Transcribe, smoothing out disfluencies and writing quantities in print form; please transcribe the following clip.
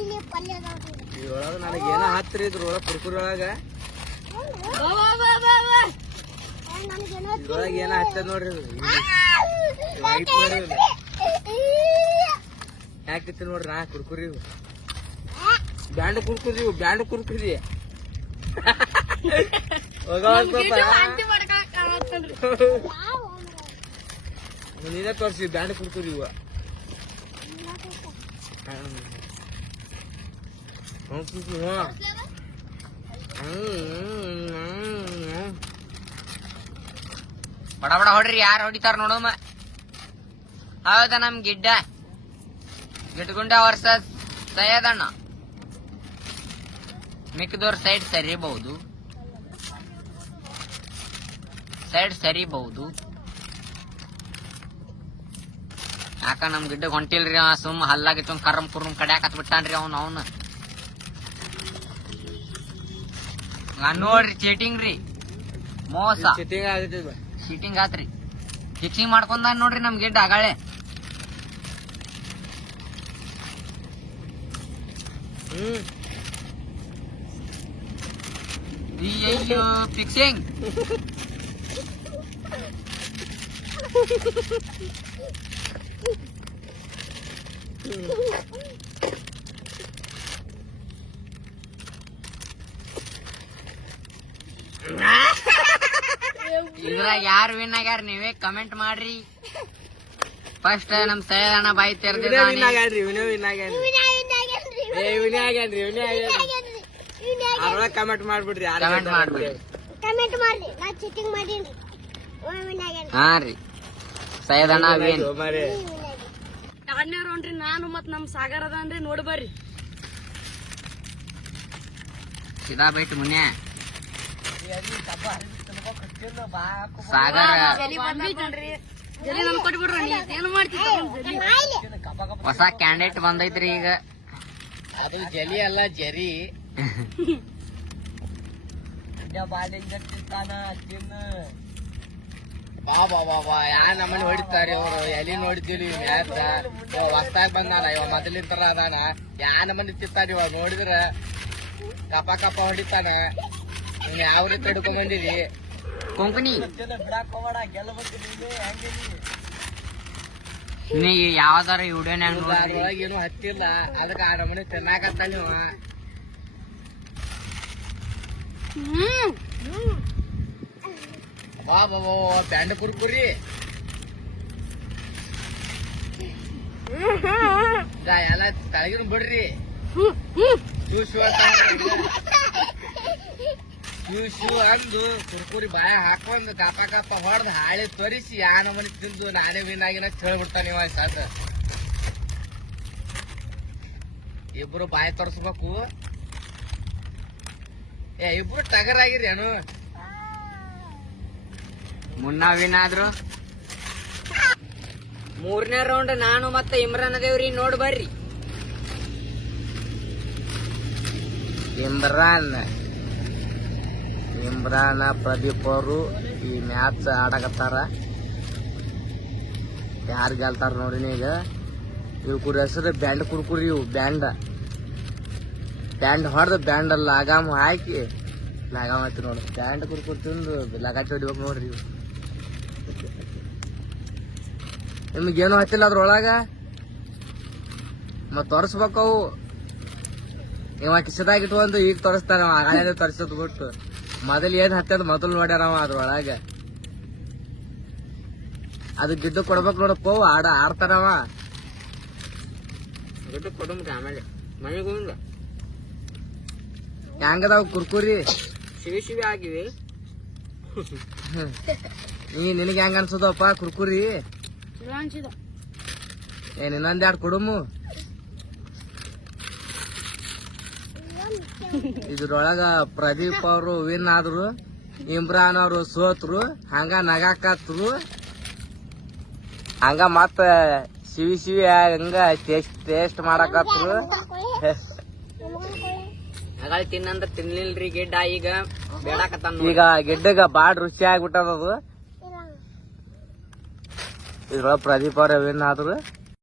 ಇದ್ರೊಳಗ ನನಗೇನ ಹತ್ತಿರ ಇದ್ರೊಳಗ ಕುರ್ಕುರಿ ಒಳಗ ಇದ್ರೊಳಗ ಏನ ಹತ್ತದ ನೋಡ್ರಿ ಯಾಕಿತ್ತು ನೋಡ್ರಿ ನಾ ಕುರ್ಕುರಿ ಬ್ಯಾಂಡ್ ಕುರ್ಕುರಿ ನೀನೇ ತೋರ್ಸಿ ಬ್ಯಾಂಡ್ ಕುರ್ಕುರಿ ಇವ ಬಡ ಬಡ ಹೊಡ್ರಿ ಯಾರು ಹೊಡಿತಾರ ನೋಡೋಮ. ಹೌದಾ ನಮ್ ಗಿಡ್ಗುಂಡ ವರ್ಷ ಸೈಯದಣ್ಣ ಮಿಕ್ಕಿದವ್ರ ಸೈಡ್ ಸರಿಬಹುದು. ಯಾಕ ನಮ್ ಗಿಡ್ಡಗ್ ಹೊಂಟಿಲ್ರಿ ಅವ ಸುಮ್ ಹಲ್ಲಾಗಿತ್ತು ಕರ್ರಂ ಕುರ್ರಂ ಕಡ್ಯಾಕತ್ ಬಿಟ್ಟಾನ್ರಿ ಅವನು ನೋಡ್ರಿ ಚೀಟಿಂಗ್ ರೀ ಮೋಸ ಚೀಟಿಂಗ್ ಆತ್ರಿ ಫಿಕ್ಸಿಂಗ್ ಮಾಡ್ಕೊಂಡ ನೋಡ್ರಿ ನಮ್ ಗಿಡ್ಡ ಆಗಾಳೆ ಅಯ್ಯೋ ಫಿಕ್ಸಿಂಗ್ ಇದ್ರಾಗ ಯಾರು ವಿನ್ ಆಗ್ಯಾರ ನೀವೇ ಕಮೆಂಟ್ ಮಾಡ್ರಿ. ಫಸ್ಟ್ ನಮ್ ಸೈಯದಣ್ಣ ಬಾಯಿ ತೆರೆದ್ರಿ ಕಮೆಂಟ್ ಮಾಡ್ಬಿಡ್ರಿ ಹಾ ರೀ ಸೈಯದಣ್ಣ ವಿನ್. ಎರಡನೇ ರೌಂಡ್ ರೀ ನಾನು ಮತ್ ನಮ್ ಸಾಗರ್ ಅದನ್ರಿ ನೋಡಿ ಬರ್ರಿ. ಸಿದಾ ಬೈಟ್ ಮುನ್ಯ ಸಾಗರ ಹೊಸ ಕ್ಯಾಂಡಿಡೇಟ್ ಬಂದೈತ್ರಿ ಈಗ. ಅದು ಜಲಿ ಅಲ್ಲ ಜರಿ ಬಾ ಯಾ ನಮ್ಮನ್ನ ಹೊಡಿತಾರ ಅವ್ರು ಎಲಿ ನೋಡಿದ್ದೀವಿ ಮ್ಯಾಚ್ ಹೊಸ್ತಾಗ ಬಂದಾನ ಇವ ಮೊದಲಿನ ತರ ಅದಾನ ಯಾ ನಮ್ಮನ್ನ ತಿತ್ತಾರ ಇವ ನೋಡಿದ್ರ ಕಪ್ಪ ಹೊಡಿತಾನ. ನೀನ್ ಯಾವ ರೀತಿ ಹಿಡ್ಕೊಂಡ್ ಬಂದಿದಿ ಕೊಂಕಣಿ ಬಿಡಾಕ್ ಹೋಗ್ಬೇಡ ಗೆಲ್ಲಬೇಕು ನೀ ಯಾವ್ದಾರ ವಿಡಿಯೋನ್ಯಾಗ ಅದ್ರೊಳಗ ಏನು ಹತ್ತಿಲ್ಲ ಅದಕ್ಕೆ ಆ ನಮ್ಮನೆ ತಿನ್ನಾಕತ್ತ ನೀವು ಬಾ ಬ್ಯಾಂಡ್ ಕುರ್ಕುರಿ ಎಲ್ಲ ತಳಗಿನ ಬಿಡ್ರಿ ಶೂ ಅಂದು ಕುರ್ಕುರಿ ಬಾಯ ಹಾಕೊಂಡ್ ಕಪ್ಪ ಹೊಡೆದ್ ಹಾಳಿ ತೋರಿಸಿ ಯಾ ನಮ್ಮನೆ ತಿಂದು ನಾನೇ ವಿನ್ ಆಗಿನ ಹೇಳ್ಬಿಡ್ತಾನ ಇವ ಸಾಕ. ಇಬ್ರು ಬಾಯಿ ತೋರ್ಸ್ಬೇಕು. ಇಬ್ರು ಟಗರಾಗಿರಿ ಏನು ಮುನ್ನ ವಿನ್ ಆದ್ರು. ಮೂರನೇ ರೌಂಡ್ ನಾನು ಮತ್ತೆ ಇಮ್ರಾನ್ ಅದೇವ್ರಿ ನೋಡ್ ಬರ್ರಿ. ಇಮ್ರಾನ್ ಪ್ರದೀಪ್ ಅವರು ಈ ಮ್ಯಾಚ್ ಆಡಕತ್ತಾರ. ಯಾರು ಗೆಲ್ತಾರ ನೋಡ್ರಿ ಈಗ. ಇವ್ರ ಹೆಸರು ಬ್ಯಾಂಡ್ ಕುರ್ಕುರಿ. ಇವು ಬ್ಯಾಂಡ್ ಹೊಡೆದ ಬ್ಯಾಂಡ್ ಲಾಗಾಮ್ ಹಾಕಿ ಲಾಗಾಮ್ ಐತಿ ನೋಡ್ರಿ. ಬ್ಯಾಂಡ್ ಕುರ್ಕುರಿ ತಿಂದು ಲಗಾಟಿ ಹೊಡಿಬೇಕು ನೋಡ್ರಿ. ಇವು ನಿಮ್ಗೇನು ಹತ್ತಿಲ್ಲ ಅದ್ರೊಳಗ ಮತ್ ತೋರಿಸ್ಬೇಕವು. ಇವ ಕಿಸದಾಗ ಇಟ್ಕೊಂಡು ಈಗ ತೋರಿಸ್ತಾನ ಆಗಾಳೆ ತೋರಿಸೋದ್ ಬಿಟ್ಟು ಮೊದಲ್ ಏನ್ ಹತ್ತದ ಮೊದಲು ನೋಡ್ಯಾರವ ಅದ್ರೊಳಗ. ಅದು ಗಿಡ್ಡು ಕೊಡ್ಬೇಕು ನೋಡಪ್ಪ ಆಡ್ತಾರವ. ಗಿಡ್ಡು ಕೊಡಮ್ರಿ ಆಮೇಲೆ ಮನೆಗೆ ಹೆಂಗದಾವ ಕುರ್ಕುರಿ ಸಿವಿ ಆಗಿವಿ. ನಿನಗೆ ಹೆಂಗ ಅನ್ಸದಪ್ಪ ಕುರ್ಕುರಿ? ಏನ್ ಇನ್ನೊಂದೆರಡು ಕೊಡಮು. ಇದ್ರೊಳಗ ಪ್ರದೀಪ್ ಅವರು ವಿನ್ ಆದ್ರು, ಇಮ್ರಾನ್ ಅವರು ಸೋತ್ರು. ಹಂಗ ನಗಾಕತ್ರು. ಹಂಗ ಮತ್ತ ಸಿವಿ ಹಂಗ ಟೇಸ್ಟ್ ಮಾಡಕತ್ರು. ಹಾಗಾಗಿ ತಿನ್ನಂದ್ರ ತಿನ್ಲಿಲ್ರಿ ಗಿಡ್ಡ. ಈಗ ಬೇಡಾಕತ್ತಾನ. ಈಗ ಗಿಡ್ಡಗ ಬಾಳ ರುಚಿ ಆಗ್ಬಿಟ್ಟದದು. ಇದ್ರೊಳಗ ಪ್ರದೀಪ್ ಅವ್ರ ವಿನ್ ಆದ್ರು.